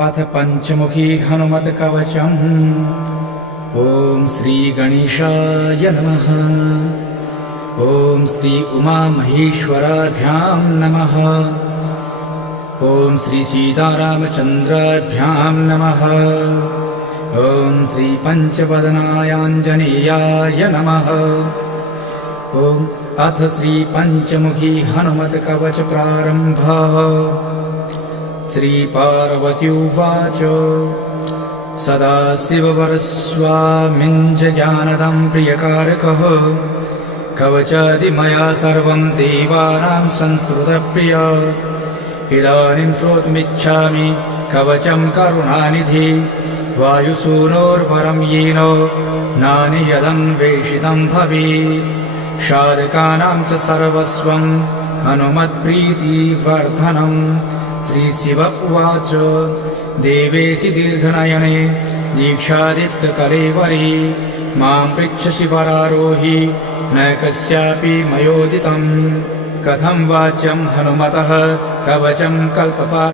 अथ पंचमुखी हनुमत कवचम्। ओम श्री गणेशाय नमः। ओम श्री उमा महेश्वराभ्यां नमः। ओम श्री सीतारामचन्द्राभ्यां नमः। ओम श्री पंचवदनायाञ्जनेयाय नमः। ओम अथ श्री पंचमुखी हनुमत कवच प्रारम्भः। श्री पार्वती उवाच सदाशिववरस्वामिञ्जयानदं प्रियकारकः कवचादि मया सर्वं देवानां संस्कृतप्रिय। इदानीं श्रोतुमिच्छामि कवचं करुणानिधि वायुसूनोर्वरं येन नान्यदन्वेषितं भवेत्। साधकानां च सर्वस्वं हनुमत्प्रीतिवर्धनम्। श्री शिव उवाच देवेशि दीर्घनयने दीक्षादीप्तकलेवरे मां पृच्छसि वरारोहि न कस्यापि मयोदितं। कथं वाच्यं हनुमतः कवचं कल्पपात्।